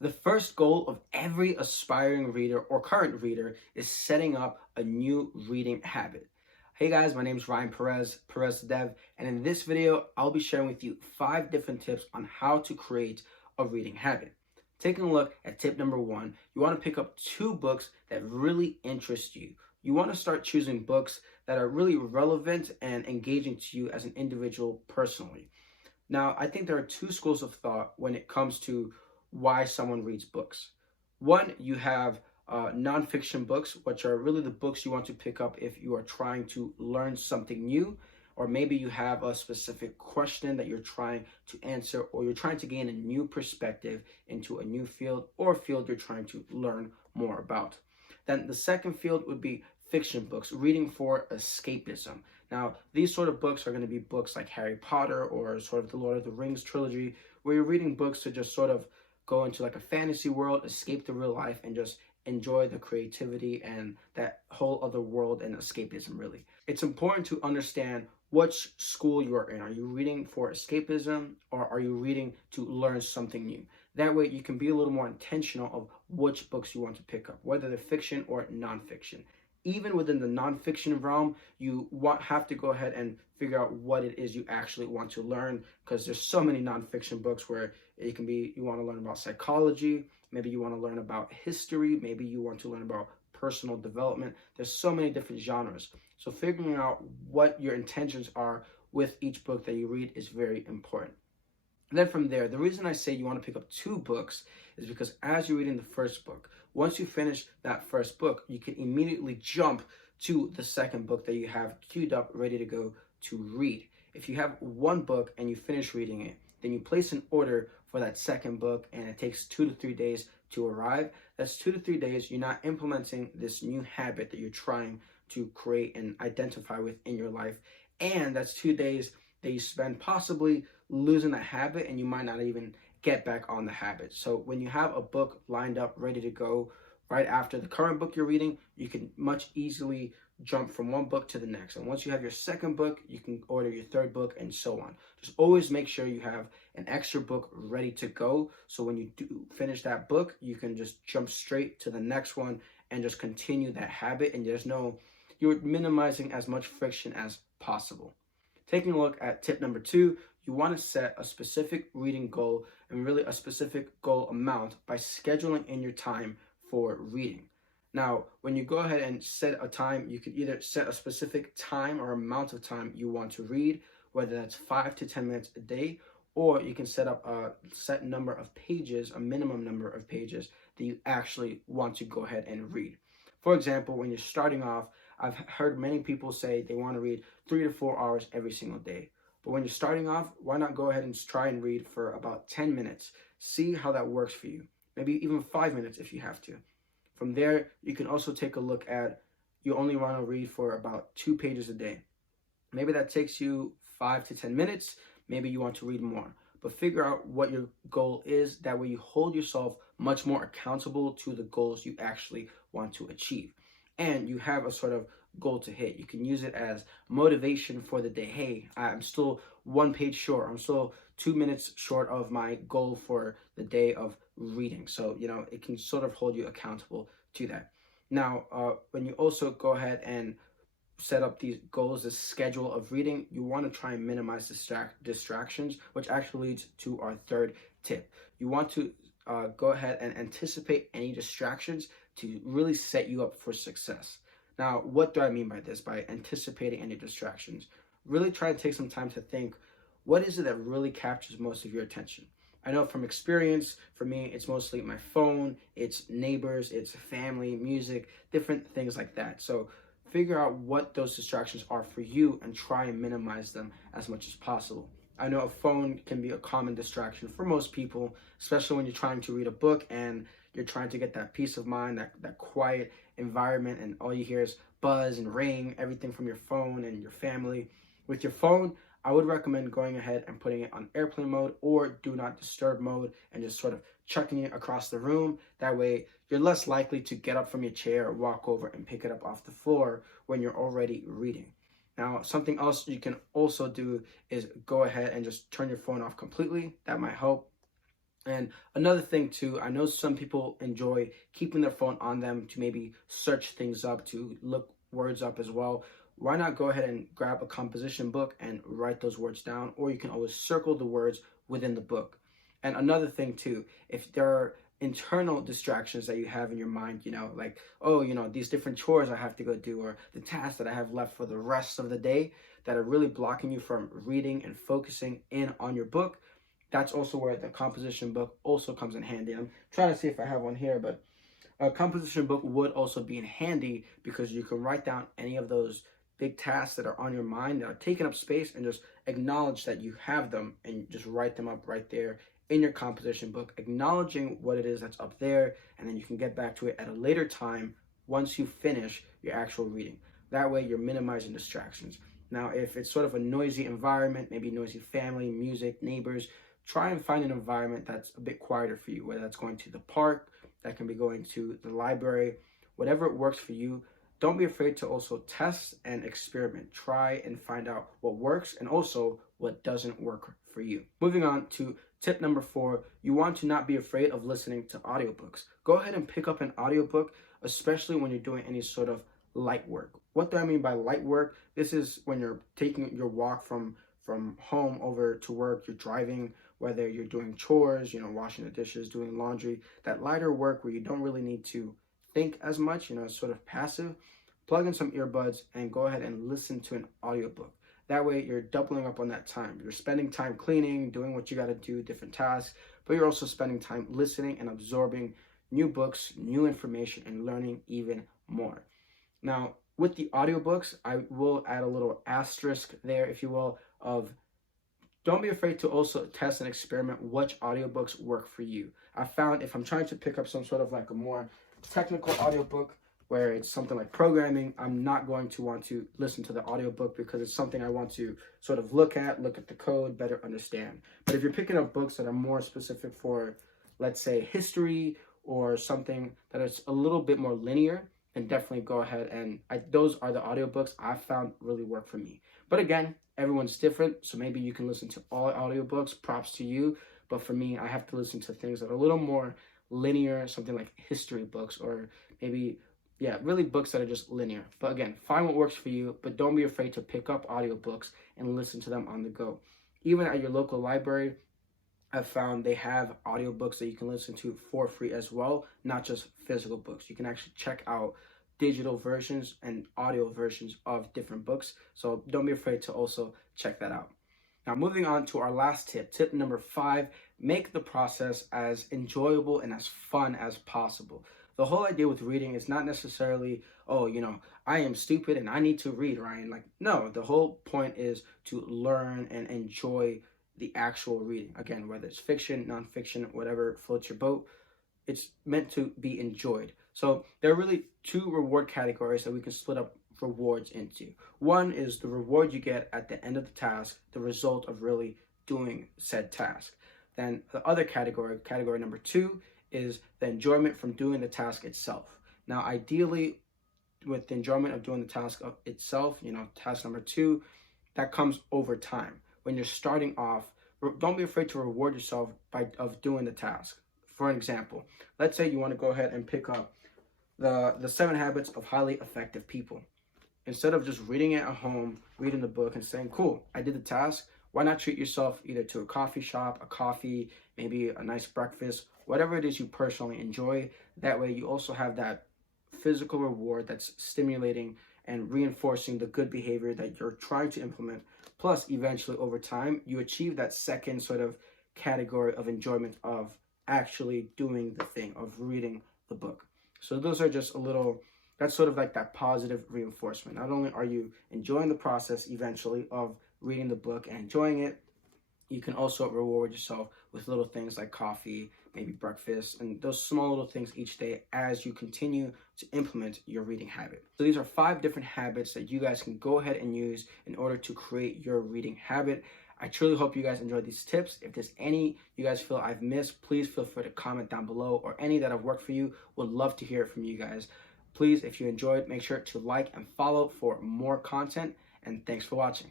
The first goal of every aspiring reader or current reader is setting up a new reading habit. Hey guys, my name is Ryan Perez, PerezTheDev, and in this video, I'll be sharing with you 5 different tips on how to create a reading habit. Taking a look at tip number 1, you want to pick up 2 books that really interest you. You want to start choosing books that are really relevant and engaging to you as an individual personally. Now, I think there are 2 schools of thought when it comes to why someone reads books. One, you have nonfiction books, which are really the books you want to pick up if you are trying to learn something new, or maybe you have a specific question that you're trying to answer, or you're trying to gain a new perspective into a new field or field you're trying to learn more about. Then the second field would be fiction books, reading for escapism. Now, these sort of books are going to be books like Harry Potter or sort of the Lord of the Rings trilogy, where you're reading books to just sort of go into like a fantasy world, escape the real life, and just enjoy the creativity and that whole other world and escapism, really. It's important to understand which school you are in. Are you reading for escapism or are you reading to learn something new? That way you can be a little more intentional of which books you want to pick up, whether they're fiction or nonfiction. Even within the nonfiction realm, have to go ahead and figure out what it is you actually want to learn, because there's so many nonfiction books where it can be you want to learn about psychology, maybe you want to learn about history, maybe you want to learn about personal development. There's so many different genres. So figuring out what your intentions are with each book that you read is very important. And then from there, the reason I say you want to pick up 2 books is because as you're reading the first book, once you finish that first book, you can immediately jump to the second book that you have queued up, ready to go to read. If you have one book and you finish reading it, then you place an order for that second book and it takes 2 to 3 days to arrive. That's 2 to 3 days you're not implementing this new habit that you're trying to create and identify with in your life. And that's 2 days that you spend possibly losing that habit, and you might not even get back on the habit. So when you have a book lined up ready to go right after the current book you're reading, you can much easily jump from one book to the next. And once you have your second book, you can order your third book and so on. Just always make sure you have an extra book ready to go, so when you do finish that book, you can just jump straight to the next one and just continue that habit, and you're minimizing as much friction as possible. Taking a look at tip number 2, you want to set a specific reading goal and really a specific goal amount by scheduling in your time for reading. Now, when you go ahead and set a time, you can either set a specific time or amount of time you want to read, whether that's 5 to 10 minutes a day, or you can set up a set number of pages, a minimum number of pages that you actually want to go ahead and read. For example, when you're starting off, I've heard many people say they want to read 3 to 4 hours every single day. But when you're starting off, why not go ahead and try and read for about 10 minutes? See how that works for you. Maybe even 5 minutes if you have to. From there, you can also take a look at, you only want to read for about 2 pages a day. Maybe that takes you 5 to 10 minutes. Maybe you want to read more. But figure out what your goal is. That way you hold yourself much more accountable to the goals you actually want to achieve. And you have a sort of goal to hit. You can use it as motivation for the day. Hey, I'm still 1 page short. I'm still 2 minutes short of my goal for the day of reading. So, it can sort of hold you accountable to that. Now, when you also go ahead and set up these goals, this schedule of reading, you want to try and minimize distractions, which actually leads to our third tip. You want to go ahead and anticipate any distractions to really set you up for success. Now, what do I mean by this, by anticipating any distractions? Really try to take some time to think, what is it that really captures most of your attention? I know from experience, for me, it's mostly my phone, it's neighbors, it's family, music, different things like that. So figure out what those distractions are for you and try and minimize them as much as possible. I know a phone can be a common distraction for most people, especially when you're trying to read a book and you're trying to get that peace of mind, that quiet environment, and all you hear is buzz and ring, everything from your phone and your family. With your phone, I would recommend going ahead and putting it on airplane mode or do not disturb mode and just sort of chucking it across the room. That way, you're less likely to get up from your chair or walk over and pick it up off the floor when you're already reading. Now, something else you can also do is go ahead and just turn your phone off completely. That might help. And another thing too, I know some people enjoy keeping their phone on them to maybe search things up, to look words up as well. Why not go ahead and grab a composition book and write those words down, or you can always circle the words within the book. And another thing too, if there are internal distractions that you have in your mind, like, oh, these different chores I have to go do, or the tasks that I have left for the rest of the day that are really blocking you from reading and focusing in on your book, that's also where the composition book also comes in handy. I'm trying to see if I have one here, but a composition book would also be in handy because you can write down any of those big tasks that are on your mind that are taking up space, and just acknowledge that you have them and just write them up right there in your composition book, acknowledging what it is that's up there, and then you can get back to it at a later time once you finish your actual reading. That way you're minimizing distractions. Now, if it's sort of a noisy environment, maybe noisy family, music, neighbors, try and find an environment that's a bit quieter for you, whether that's going to the park, that can be going to the library, whatever works for you. Don't be afraid to also test and experiment. Try and find out what works and also what doesn't work for you. Moving on to tip number 4, you want to not be afraid of listening to audiobooks. Go ahead and pick up an audiobook, especially when you're doing any sort of light work. What do I mean by light work? This is when you're taking your walk from home over to work, you're driving, whether you're doing chores, washing the dishes, doing laundry, that lighter work where you don't really need to think as much, it's sort of passive. Plug in some earbuds and go ahead and listen to an audiobook. That way you're doubling up on that time. You're spending time cleaning, doing what you got to do, different tasks, but you're also spending time listening and absorbing new books, new information, and learning even more. Now, with the audiobooks, I will add a little asterisk there, if you will, of don't be afraid to also test and experiment which audiobooks work for you. I found if I'm trying to pick up some sort of like a more technical audiobook where it's something like programming, I'm not going to want to listen to the audiobook because it's something I want to sort of look at the code, better understand. But if you're picking up books that are more specific for, let's say, history or something that is a little bit more linear, then definitely go ahead and those are the audiobooks I found really work for me. But again, everyone's different, so maybe you can listen to all audiobooks, props to you. But for me, I have to listen to things that are a little more linear, something like history books, or maybe, really books that are just linear. But again, find what works for you, but don't be afraid to pick up audiobooks and listen to them on the go. Even at your local library, I've found they have audiobooks that you can listen to for free as well, not just physical books. You can actually check out digital versions and audio versions of different books. So don't be afraid to also check that out. Now, moving on to our last tip, tip number 5, make the process as enjoyable and as fun as possible. The whole idea with reading is not necessarily, I am stupid and I need to read, Ryan. No, the whole point is to learn and enjoy the actual reading. Again, whether it's fiction, nonfiction, whatever floats your boat, it's meant to be enjoyed. So there are really 2 reward categories that we can split up rewards into. One is the reward you get at the end of the task, the result of really doing said task. Then the other category number 2, is the enjoyment from doing the task itself. Now, ideally, with the enjoyment of doing the task itself, task number 2, that comes over time. When you're starting off, don't be afraid to reward yourself of doing the task. For an example, let's say you want to go ahead and pick up the 7 Habits of Highly Effective People. Instead of just reading it at home, reading the book and saying, cool, I did the task, why not treat yourself either to a coffee shop, a coffee, maybe a nice breakfast, whatever it is you personally enjoy. That way you also have that physical reward that's stimulating and reinforcing the good behavior that you're trying to implement. Plus, eventually, over time, you achieve that second sort of category of enjoyment of actually doing the thing, of reading the book. So those are just that's sort of like that positive reinforcement. Not only are you enjoying the process eventually of reading the book and enjoying it, you can also reward yourself with little things like coffee, maybe breakfast, and those small little things each day as you continue to implement your reading habit. So these are 5 different habits that you guys can go ahead and use in order to create your reading habit. I truly hope you guys enjoyed these tips. If there's any you guys feel I've missed, please feel free to comment down below, or any that have worked for you. Would love to hear it from you guys. Please, if you enjoyed, make sure to like and follow for more content, and thanks for watching.